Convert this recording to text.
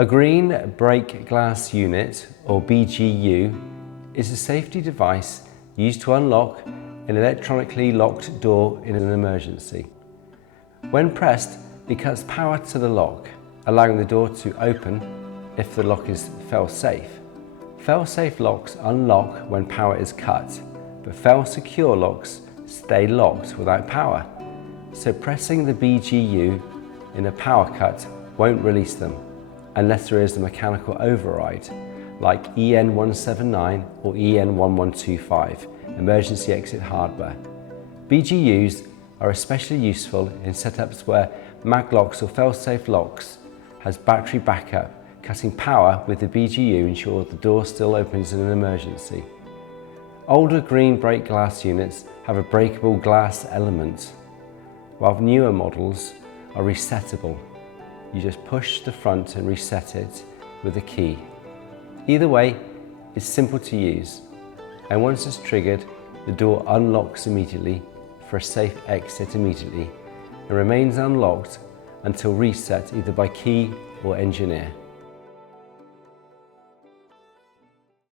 A green brake glass unit, or BGU, is a safety device used to unlock an electronically locked door in an emergency. When pressed, it cuts power to the lock, allowing the door to open if the lock is fail-safe. Fail-safe locks unlock when power is cut, but fail-secure locks stay locked without power. So pressing the BGU in a power cut won't release them, unless there is a mechanical override, like EN179 or EN1125, emergency exit hardware. BGUs are especially useful in setups where maglocks or fail-safe locks has battery backup. Cutting power with the BGU ensures the door still opens in an emergency. Older green brake glass units have a breakable glass element, while newer models are resettable. You just push the front and reset it with a key. Either way, it's simple to use, and once it's triggered, the door unlocks immediately for a safe exit immediately and remains unlocked until reset either by key or engineer.